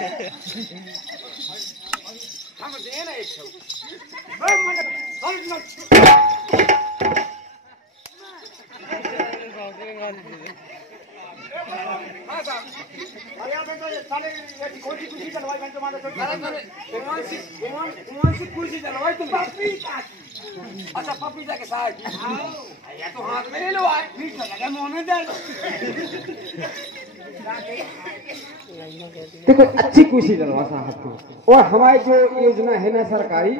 हम देना एक सौ कुर्सी चलवाई तुम अच्छा पपीता के साथ या तो हाथ में ले लो आए ठीक लगा मुंह में दे देखो अच्छी कुर्सी डलवा साहब को। और हमारी जो योजना है ना सरकारी,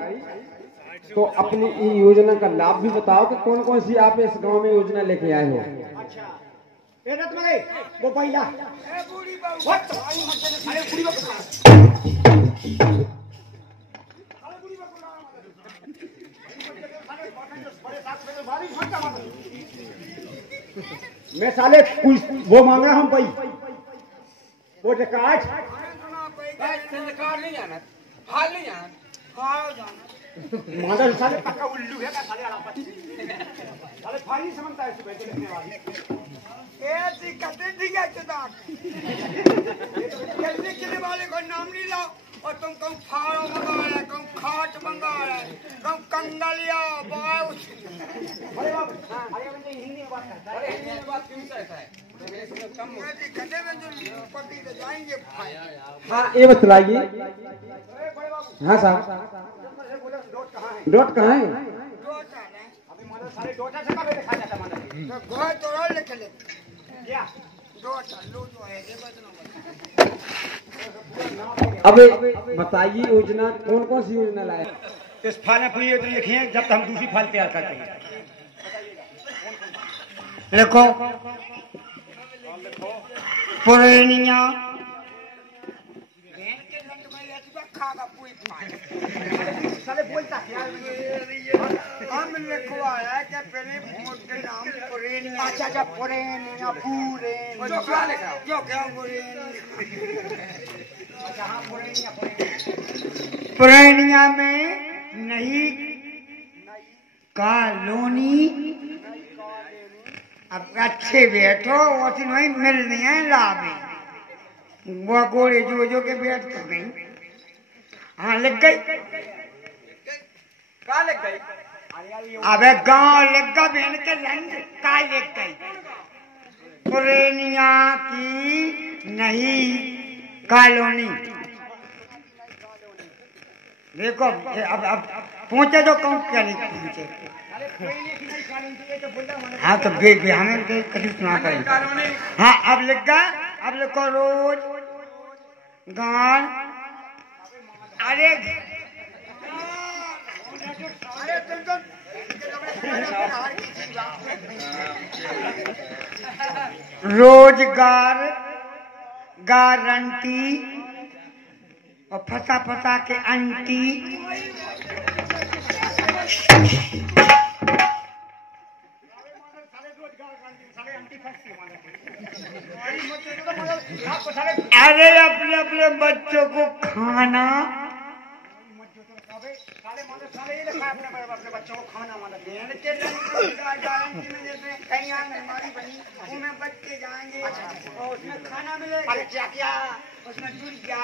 तो अपनी योजना का लाभ भी बताओ कि कौन कौन सी आप इस गांव में योजना लेके आए हो। अच्छा वो पहिला बूढ़ी बहू मैं साले वो मांगा हम भाई वो कार्ड नहीं जाना हाल नहीं जाना मादा साले पक्का उल्लू है का साले आलापति साले फाड़ी समझता है सुबह के लिखने वाली ए दिक्कत ठीक है चुदा जल्दी के वाले को नाम नहीं लाओ और तुम कहूं फाड़ो मंगा रहा कहूं खाट मंगा रहा कहूं कंगलिया बाय अरे बाबू अरे मुझे हिंदी में बात करता है अरे हिंदी में बात क्यों करता है मेरे से कम है दिक्कत है जो पति तो जाएंगे हां ये बतलाइए। अरे बड़े बाबू हां साहब डॉट कहाँ है? अभी मानो सारे डॉटा से कब दिखा जाता मानो तो घर तो और लिख ले क्या डॉटा लो जो है ये बतना अब बताइए योजना कौन कौन सी योजना लाए। इस फाइल में पूरी योजना लिखी है जब तक हम दूसरी फाइल तैयार करते हैं। लिखो पुरानिया साले बोलता क्या हम लिखवाया कि पहले वोट के नाम पुरानिया अच्छा पुरानिया पूरे जो क्या लिखा जो क्या पुरानिया अच्छा हाँ पुरानिया में नहीं कॉलोनी अब अच्छे बैठो और वही मिल नहीं है लाभ वो गोले जो के बैठ कर गई हाँ लिख गई कहाँ लिख गई अबे गांव लिख गई बहन के लंड का लिख गई पुरानिया की नहीं कॉलोनी देखो अब पहुंचे तो कौन क्या नहीं पहुंचे हाँ तो हमें कभी सुना करें हाँ अब लिख गया अब लिखो रोज गान अरे रोजगार गारंटी और फसा फसा के अंटी अरे अपने अपने बच्चों को खाना अपने बच्चों को खाना कहीं आंगनबाड़ी बनी उसमें बच्चे जाएंगे और उसमें खाना मिलेगा क्या क्या उसमें दूध क्या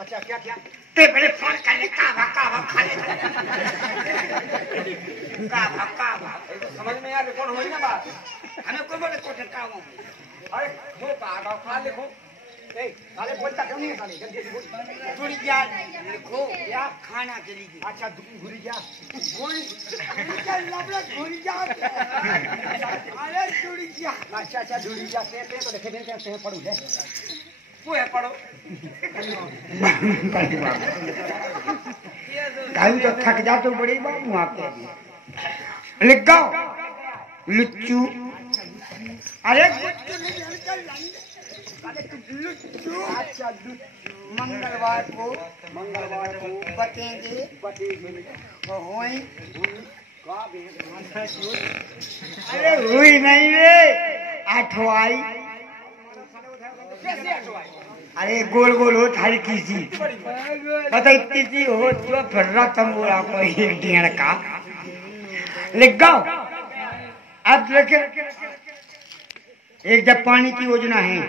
अच्छा क्या क्या ते पहले फोन कर ले का खा ले का समझ में यार कौन होई ना बात हमें कोई बोले कोठे का हूं अरे वो का खा ले खो ए साले बोलता क्यों नहीं साले जल्दी से बोल थोड़ी क्या लिखो या खाना के लिए अच्छा घुरी जा लबड़ा घुरी जा अरे घुरी जा अच्छा घुरी जा से तो देखे देखे से पढ़ू है वो है पढ़ो टाइम तो थक जा तो बड़ी बाबू आपके लिख गाओ लुच्चू अरे लुच्चू अच्छा मंगलवार को बतेंगे अरे हुई नहीं रे अठवाई अरे गोल गोल हो थारी किसी पता इतनी सी हो तो फिर तंबूरा को एक डेढ़ का लिख गाओ अब लेके एक जब पानी की योजना है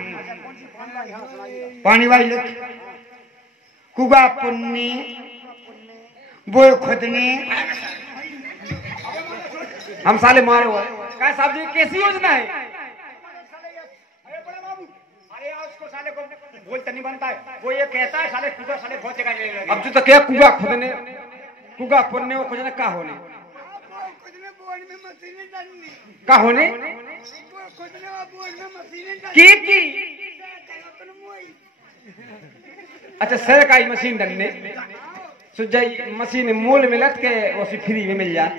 पानी वाली लिख कुगा पुन्नी बोए खुदने हम साले मारे हुए क्या साहब जी कैसी योजना है? अरे उसको साले को बोलता नहीं बनता है, वो ये कहता है साले कुगा साले बहुत जगह ले लगे। अब तो क्या कुगा खुदने कुगा पुन्ने वो खुदने का होने का होने की अच्छा सर का मशीन डलने सुजाई मशीन मूल मिलत के वो फ्री में मिल जाए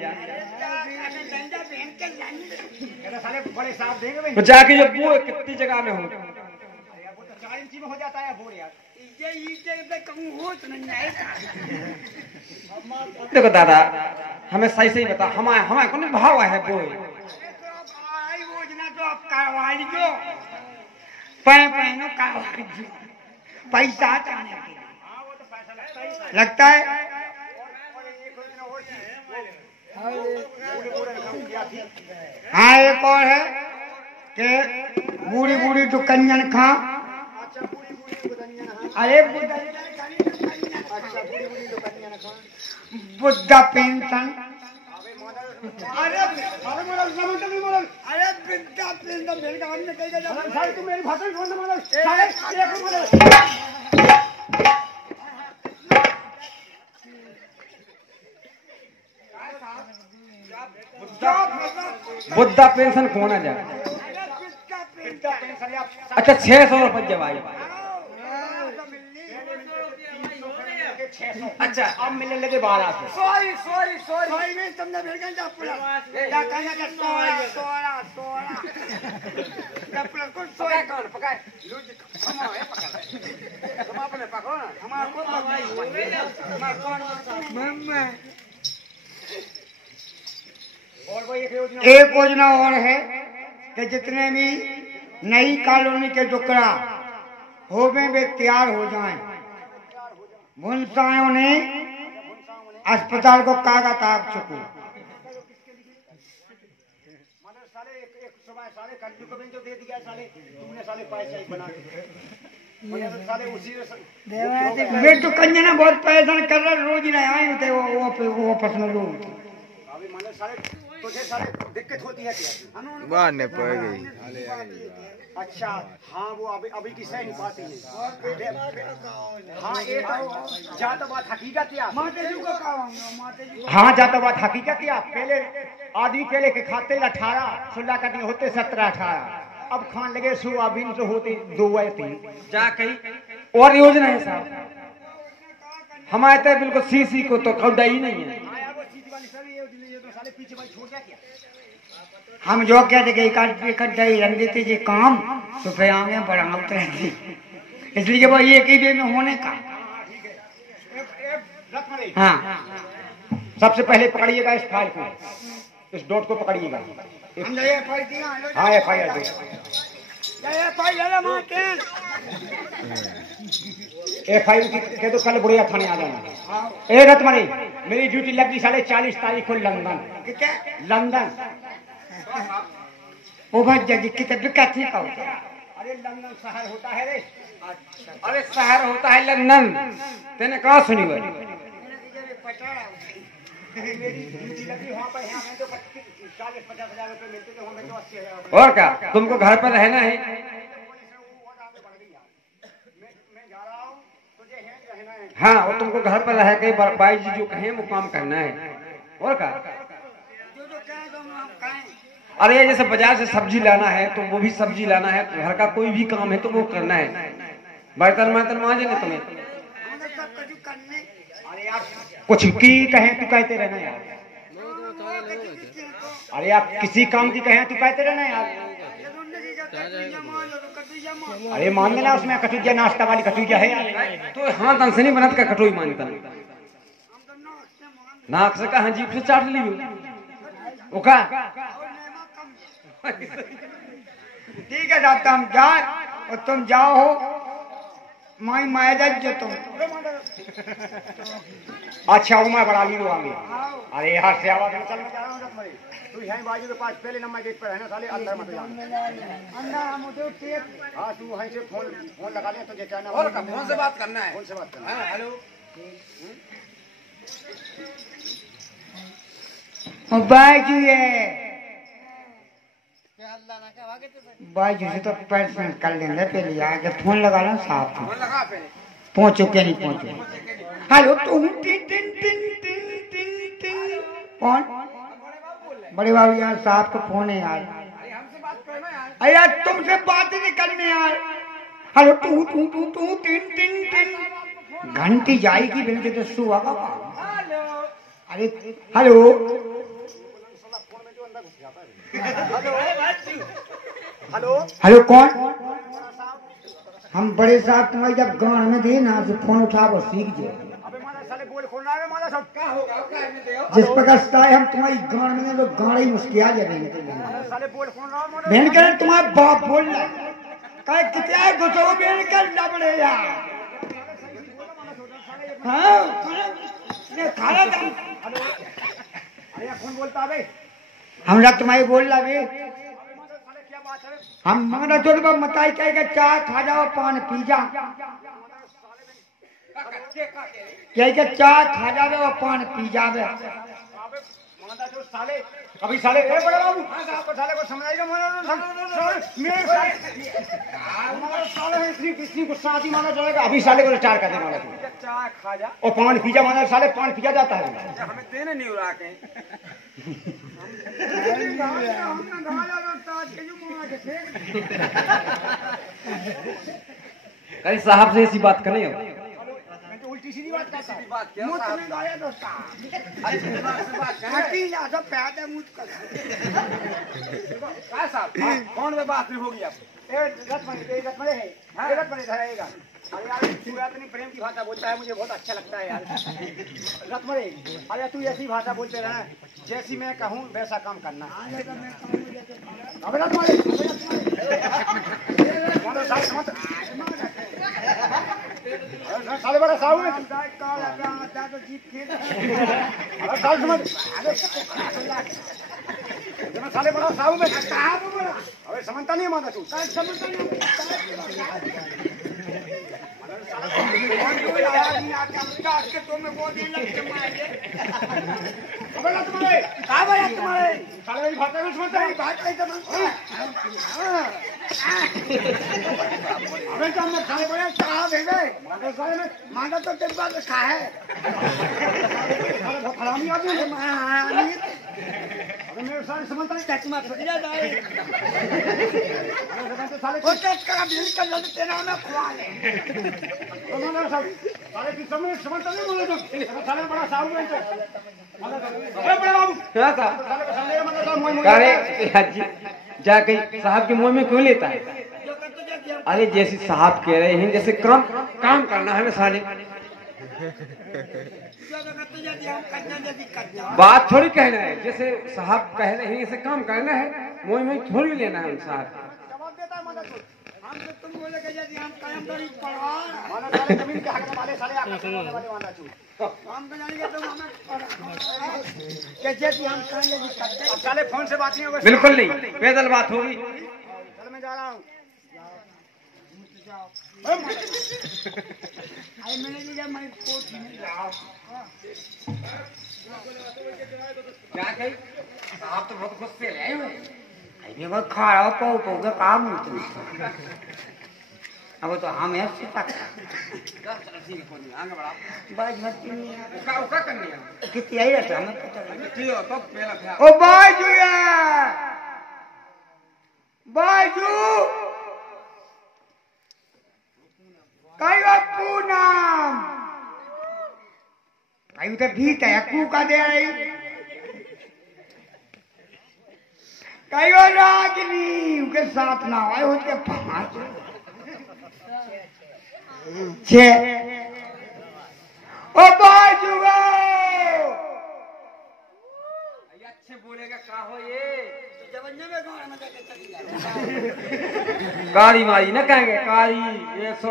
साले बड़े साहब देंगे तो जाके जब वो कितनी जगह में हो 4 इंची में हो जाता है बोर यार। देखो दादा हमें सही सही बता हमारे हमारे को नहीं भाव है वो योजना तो आप करवा लीजिए पैनो करवा लीजिए पैसा चाहने के लिए लगता है। हाँ एक और है कि बूढ़ी बूढ़ी दुकनियन खा अरे बुद्धा पेंशन अरे वृद्धा पेंशन तू मेरी भाषण छोड़ बुद्धा पेंशन कौन आ जाए? अच्छा 600 रुपये जब आई अच्छा अब मिलने लगे 1200। सॉरी मैं समझा भेड़ गया पूरा क्या कहना कि 16 पूरा कौन सोया कौन पकाए हम है पका हम अपने पकाओ ना हमारा कौन हमारा कौन मम्मा। और कोई एक योजना और है कि जितने भी नई कॉलोनी के टुकड़ा हो में वे तैयार हो जाएं। भुनसायों ने अस्पताल को कागज आप चुके वे तो कंजना बहुत परेशान कर रहे रोज ही आए होते वो पसंद लोग तुझे सारे दिक्कत होती है क्या? पड़ गई। अच्छा हाँ वो अभी की सही नहीं पाती है। हाँ ये तो जाता बात हकीकत क्या? हाँ जाता बात हकीकत क्या? पहले आदमी पहले के खाते 18 16 का दिन होते 17 18 अब खान लगे सोयाबीन से होते 2 या 3 जा कहीं और योजना है साहब हमारे तो बिल्कुल सीसी को तो कौदा ही नहीं है। हम जो कहते कि इकट्ठा ही रन देते जी काम तो फिर आगे बढ़ाते रहते इसलिए वो एक ही वे में होने का। हाँ सबसे पहले पकड़िएगा इस फाइल को इस डॉट को पकड़िएगा। हाँ FIR FIR के तो कल बुढ़िया थाने आ जाना। ए रतमणी मेरी ड्यूटी लगी 40 तारीख को लंदन वो भाई जगी कितने कैसे का होता है? अरे लंदन शहर होता है रे। अरे शहर होता है लंदन तेने कहाँ सुनी हुई? और क्या तुमको घर पर रहना है? हाँ और तुमको घर पर रह के बाई जी जो कहें वो काम करना है। और क्या अरे जैसे बाजार से सब्जी लाना है तो वो भी सब्जी लाना है घर का कोई भी काम है तो वो करना है। बर्तन मांजे ना तुम्हें कुछ की कहें तो कहते रहना यार। अरे आप किसी काम की कहें तो कहते रहना यार। अरे मान लेना उसमें कटुइया नाश्ता वाली कटुइया है यार तो हाँ तन से नहीं बनत का कटोई मानता नाक से कहा जीप से चाट लियो ओका। ठीक है साहब तुम जाओ और तुम जाओ हो माई मैदत जो तुम अच्छा वो मैं बड़ा ली आगे। अरे यार से आवाज चल मैं जा रहा हूं भाई तू यहीं बाजू के पास पहले नंबर गेट पर है ना साले अंदर मत जा अंदर हम उधर टेप हां तू वहीं से फोन लगा ले तो जे चाहना और फोन से बात करना है। फोन से बात करना है। हेलो ओ बाजू है बाजू से तो पर्सनल कर लेंगे पहले यार जब फोन लगा लो साहब फोन लगा पहले पहुंचो क्या नहीं पहुंचो। हेलो तुम tin tin tin tin tin tin कौन बड़े बाबू यार साहब का फोन है यार। अरे हमसे बात करना यार। अरे यार तुमसे बात ही नहीं करनी यार। हेलो तू तू तू तू टिन टिन टिन घंटी जाएगी बिल्कुल तो सुआ का हेलो। अरे हेलो हेलो हेलो कौन हम बड़े साहब तुम्हारी जब गांव में दे ना तो फोन उठा वो सीख जाए। जिस प्रकार हम तुम्हारी गांव में तो गाड़ी मुस्किया जाए बहन कर तुम्हारा बाप बोल रहा है कितना घुसो बहन कर लबड़े यार। हाँ खाना कौन बोलता है हमरा तुम्हारी बोल रहा है हम मंगना चोर मताई कह चाय खा जाओ पान पी जा कह चाय खा जावे और पान पी जावे अभी साले बड़े बाबू साले को समझाएगा मेरे साले किसी को शादी माना चलेगा। अभी साले को चार कर दे माना चाय खा जा और पान पी जा माना साले पान पिया जाता है हमें देने नहीं उड़ा के अरे साहब से ऐसी बात करें उल्टी सीधी बात करता है मुझ में गाया दोस्ता अरे हटी जा सब पैदा मुझ कर क्या साहब कौन में बात नहीं होगी अब ए रत मरे है हां रत मरे रहेगा। अरे यार तू इतनी प्रेम की भाषा बोलता है मुझे बहुत अच्छा लगता है यार रत मरे। अरे तू ऐसी भाषा बोलते रहे जैसी मैं कहूं वैसा काम करना। अब रत मरे साले बड़ा साहू में तो जीत खेल साल समझ साले बड़ा साहू में अबे समझता नहीं माना तू समझता नहीं तुम्हें वो दिन लग तुम्हारे साले भाषा में समझता है अबे तो हमने खाने बड़े कहा भेजे साले में मांगा तो तेरे पास खा है हरामी आदमी अबे मेरे साले समझता नहीं टैक्स मार सक जाता है साले को टैक्स करा बिल कर जल्दी तेरा ना खुआ ले साले की समझता नहीं बोले तो साले बड़ा साहू है अरे बड़ा बाबू क्या था अरे जाके साहब के मुंह में क्यों लेता है। अरे जैसे साहब कह रहे हैं जैसे काम करना है ना साले बात थोड़ी कहना है जैसे साहब कह रहे हैं ऐसे काम करना है मुंह में थोड़ी लेना है साहब। हमसे तुम बोले कि यदि हम कायम करी पढ़ा माना साले जमीन के हक वाले साले आकर करने वाले वाला चू हम को जानेंगे तुम हमें कि यदि हम कहेंगे कि करते साले फोन से बात नहीं होगी बिल्कुल नहीं पैदल बात होगी। चल मैं जा रहा हूं अरे मैंने लिया मैं कोट में जाओ क्या कही साहब तो बहुत गुस्से ले आए ये वो खाड़ा पाऊ का काम होता अब तो हम ऐसे तक आगे बढ़ा बाज मत उका करनी है कितनी आई रहता हमें पता नहीं ठीक है तो पहला था ओ बाजू यार बाजू कई बात पूनम कई तो भीत है कू का दे रही कई बार रागनी के साथ ना आए उसके 5 6 ओ बाजू अच्छे बोलेगा क्या हो ये जबन्ने में गाँव में जाके चली जाए गाड़ी मारी न कहेंगे कारी ये सो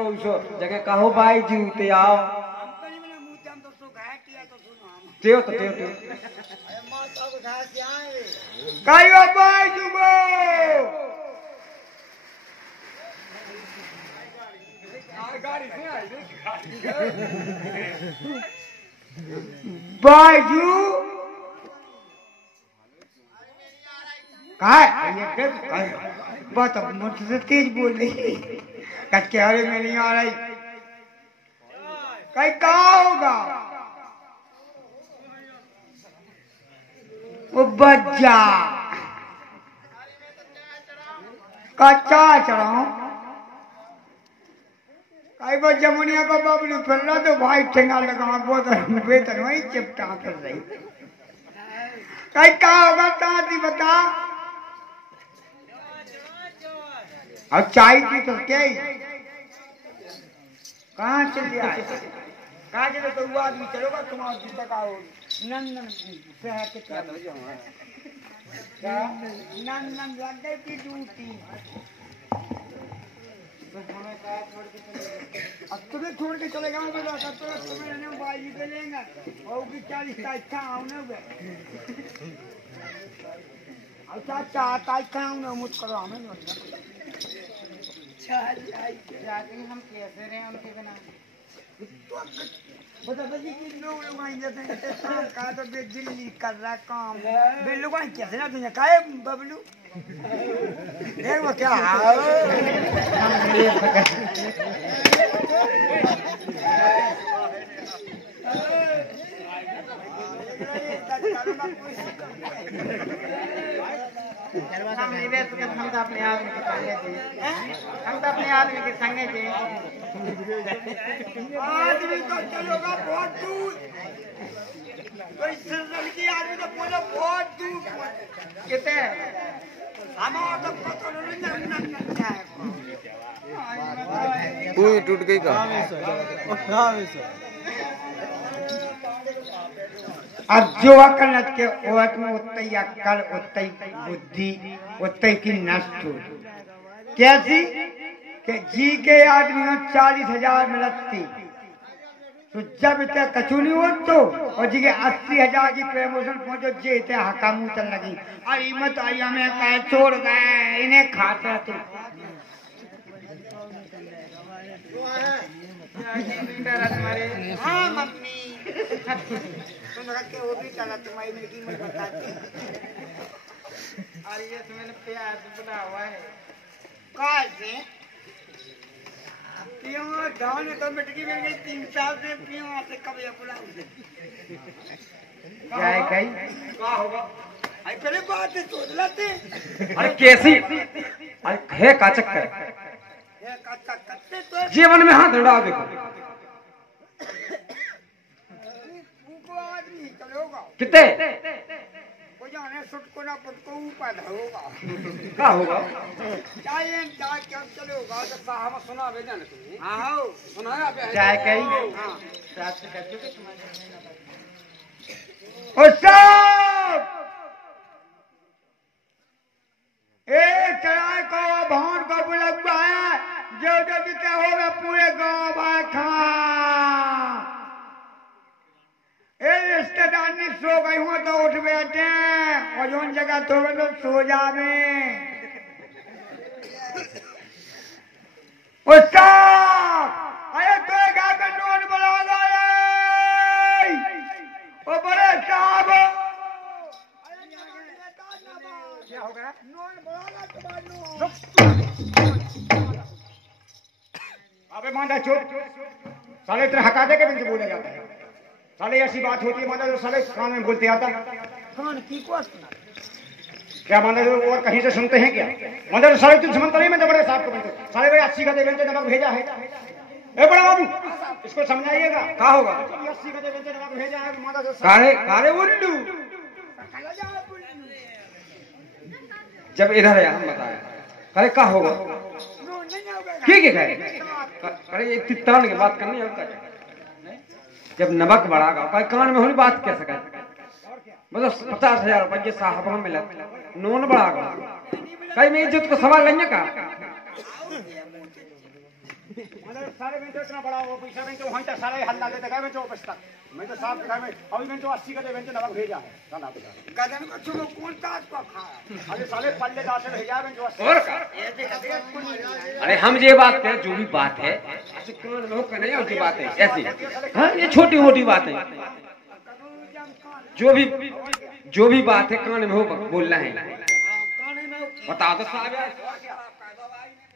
जगह कहो भाई जूते आओ त्यो तो कई भाई जुगो बाजू बात मुझसे तेज बोल रही कचहरे में नहीं आ रही कहीं कहा होगा वो बच्चा कच्चा चढ़ाओ कई बार जमुनिया को बबलू फिर रहा तो भाई ठेंगा लगा बहुत बेहतर वही चिपटा कर रही कहीं कहा होगा ताती बता अब चाय की तो क्या ही कहाँ चले आए कहाँ चले तो वो आदमी चलोगा तुम्हारा जूता का नंदन शहर के क्या नंदन लग गई थी ड्यूटी अब तुम्हें छोड़ के चलेगा मैं बता तुम्हें बाजी पे लेंगे और की 40 का इच्छा आने अच्छा चाहता इच्छा आने मुझ करो हमें हम कैसे रहे उनके बिना बता जी कि लोग कहा तो दिल्ली कर रहा काम बिल्लू का कैसे ना तुझे काहे बबलू देख वो क्या हम तो अपने आदमी के संगे थे हम तो अपने आदमी के संगे थे आदमी तो चलोगा बहुत दूर तो इससे लड़की आदमी तो बोलो बहुत दूर कितने हमारा तो पता नहीं टूट गई का अब जो अकल के ओत में उतने ही अकल उतने ही बुद्धि उतने की नष्ट हो कैसी कि जी के आदमी 40,000 में लगती तो जब इतने कचूनी हो तो और जी के 80,000 की प्रमोशन पहुंचो जे इतने हका मुंह चल लगी अरे मत आई हमें कह छोड़ गए इन्हें खाता तो हाँ मम्मी वो भी चला तुम्हारी लड़की में बताती और ये तुम्हें प्यार से बुला हुआ है कैसे गाँव में तो मिटकी मिल गई 3 साल से पियो से कब ये बुला जाए कहीं क्या होगा अरे पहले बात है सोच लेते अरे कैसी अरे है का चक्कर तो जीवन में हाथ लड़ा देखो आदमी चलोगा कितने वो जाने सुटको ना पुटको ऊपर होगा क्या होगा चाहे चाहे क्या चलोगा तो साहब सुना भेजा ना तुमने आओ सुनाया चाहे कहीं हाँ साथ में कर दो ओ सब ए चढ़ाए को भान को बुलाया जो जो जितने होगा पूरे गांव भाई खा ए रिश्तेदार नहीं सो गई हूँ तो उठ बैठे और जो जगह तो सो जावे अरे तो घर में नोन बुला गए ओ बड़े साहब क्या हो गया नोन अबे मांडा चुप साले इतने हका दे के बिन बोला जाता है साले ऐसी बात होती है माना जो साले कान में बोलते आता कान की क्या माना जो और कहीं से सुनते हैं क्या माना जो साले तुम समझते नहीं मैं तो बड़े साहब को बोलते साले भाई 80 का दे बेंचे नमक भेजा है ए बड़ा बाबू इसको समझाइएगा क्या होगा 80 का दे बेंचे नमक भेजा है माना जो कारे कारे उल्लू जब इधर आया हम बताया अरे क्या होगा ठीक है अरे ये तितान की बात करनी है जब नमक बढ़ागा कहीं कान में होनी बात कैसे कर मतलब 50,000 रुपये साहब में मिला नून बढ़ागा कहीं में इज्जत को सवाल लेंगे का मतलब सारे बेंचो इतना बड़ा वो पैसा बेंचो वहीं तक सारे हल्ला देते गए बेंचो ऑफिस तक मैं तो साहब के घर में अभी बेंचो 80 का बेंचो नमक भेजा है खाना पे गदन को चलो कौन ताज को खाया अरे साले पल्ले दाल से भेजा बेंचो 80 और का अरे हम ये बात करें जो भी बात है ऐसे कान में हो कर नहीं होती बात है ऐसी हाँ ये छोटी मोटी बात है जो भी बात है कान में हो बोलना है बता दो साहब